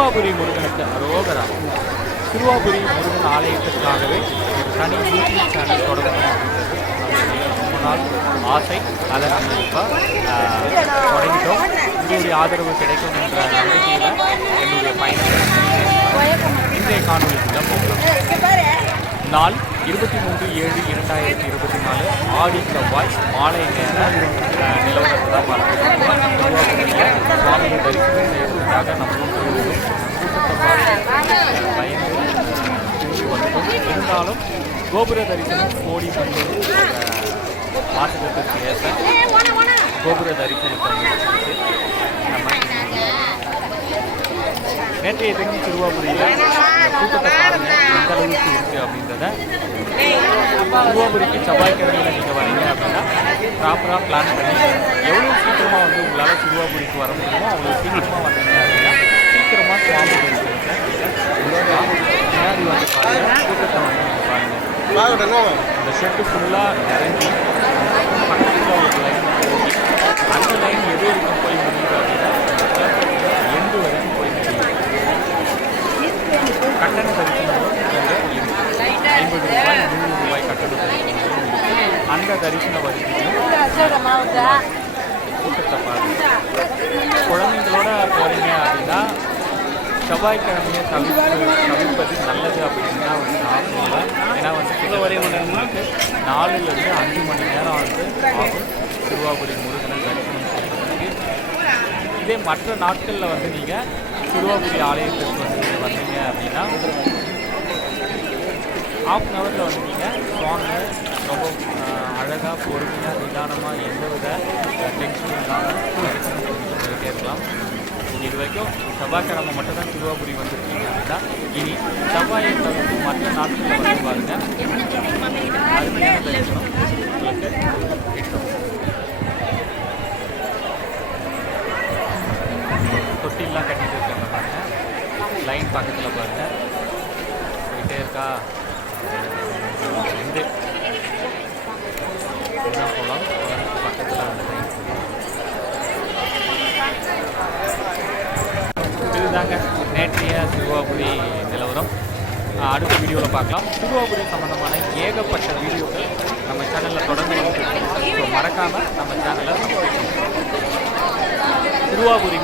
சிறுவாபுரி முருகனுக்கு அரோகரா. சிறுவாபுரி முருகன் ஆலயத்திற்காகவே ஒரு தனி யூடியூப் சேனல் தொடங்கணும் அப்படின்றது நம்மளுடைய ரொம்ப நாள் ஆசை. அதை நம்ம இப்போ தொடங்கிட்டோம். உங்களுடைய ஆதரவு கிடைக்கும் என்ற நம்பிக்கையில் என்னுடைய பயணத்தை இன்றைய காணொலிக்குள்ள போகலாம். நாள் 23/7/2024 ஆடி செவ்வாய் மாலை நேர நிலவரத்தை தான் பார்த்துருக்கோம். சுவாமியை தரிசனம் செய்வதற்காக நம்மளும் கூட்டத்தை பயந்து வந்துடும். இருந்தாலும் கோபுர தரிசனம் கோடி வந்து வாசகத்திற்கு ஏற்ப கோபுர தரிசனத்தை நம்ம நேற்றைய தினம் திருவாபுரியில் கூட்டத்தை பாருங்க எந்த அளவுக்கு இருக்கு அப்படின்றத. திருவாபுரிக்கு செவ்வாய்க்கிழமையில் நீங்கள் வரீங்க அப்படின்னா ப்ராப்பராக பிளான் பண்ணி எவ்வளோ சீக்கிரமாக வந்து உங்களால் திருவாபுரிக்கு வர முடியுமோ அவ்வளோ சீக்கிரமாக வந்தீங்க அப்படின்னா சீக்கிரமாக சுவாமி தரிசனத்தை முன்னாடி வந்து பாருங்கள். கூட்டத்தை வந்து நீங்கள் பாருங்கள். இந்த ஷெட்டு ஃபுல்லாக நிறைஞ்சி பக்கத்தில் ஒரு லைன் போய் அந்த லைன் எது வரைக்கும் போய் முடியுது அப்படின்னா எண்டு வரைக்கும் போய் முடியுது. கட்டண தரிசனம் 50 ரூபாய் 100 ரூபாய் கட்டண தரிசனம். அந்த தரிசன வசதியும் கூட்டத்தை பாருங்க. குழந்தைங்களோட போறீங்க அப்படின்னா செவ்வாய்க்கிழமையை தவிர்ப்பது நல்லது அப்படின்னு தான் வந்து நான் சொல்லுவேன். ஏன்னா வந்து சில வரைவங்களுக்கு 4லேருந்து 5 மணி நேரம் வந்து ஆகும் திருவாபுரி முருகனை தரிசனம் செய்வதற்கு. இதே மற்ற நாட்களில் வந்து நீங்கள் திருவாபுரி ஆலயத்திற்கு வந்து வந்தீங்க அப்படின்னா ½ அன் ஹவரில் வந்து நீங்கள் சுவாமியை ரொம்ப அழகாக பொறுமையாக நிதானமாக எந்தவித டென்ஷனும் இல்லாமல் தரிசனம் பண்ணிட்டு இருக்கலாம். இது வரைக்கும் செவ்வாய்க்கிழமை மட்டும்தான் திருவாபுரி வந்துருக்கீங்க அப்படின்னா இனி செவ்வாயை தவிர்த்து மற்ற நாட்களில் வந்து பாருங்க அருமையான தரிசனம் உங்களுக்கு கிட்டும். தொட்டிலாம் கட்டிட்டு இருக்காங்க பாருங்க. லைன் பக்கத்தில் பாருங்க போயிட்டே இருக்கா. இதுதான் போகலாம். பக்கத்தில் அந்த லைன் இதுதாங்க நேற்றைய சிறுவாபுரி நிலவரம். அடுத்த வீடியோவில் பார்க்கலாம். சிறுவாபுரி சம்மந்தமான ஏகப்பட்ட வீடியோக்கள் நம்ம சேனலில் தொடர்ந்து ஸோ மறக்காமல் நம்ம சேனலை சப்ஸ்கிரைப் பண்ணுங்கள். சிறுவாபுரி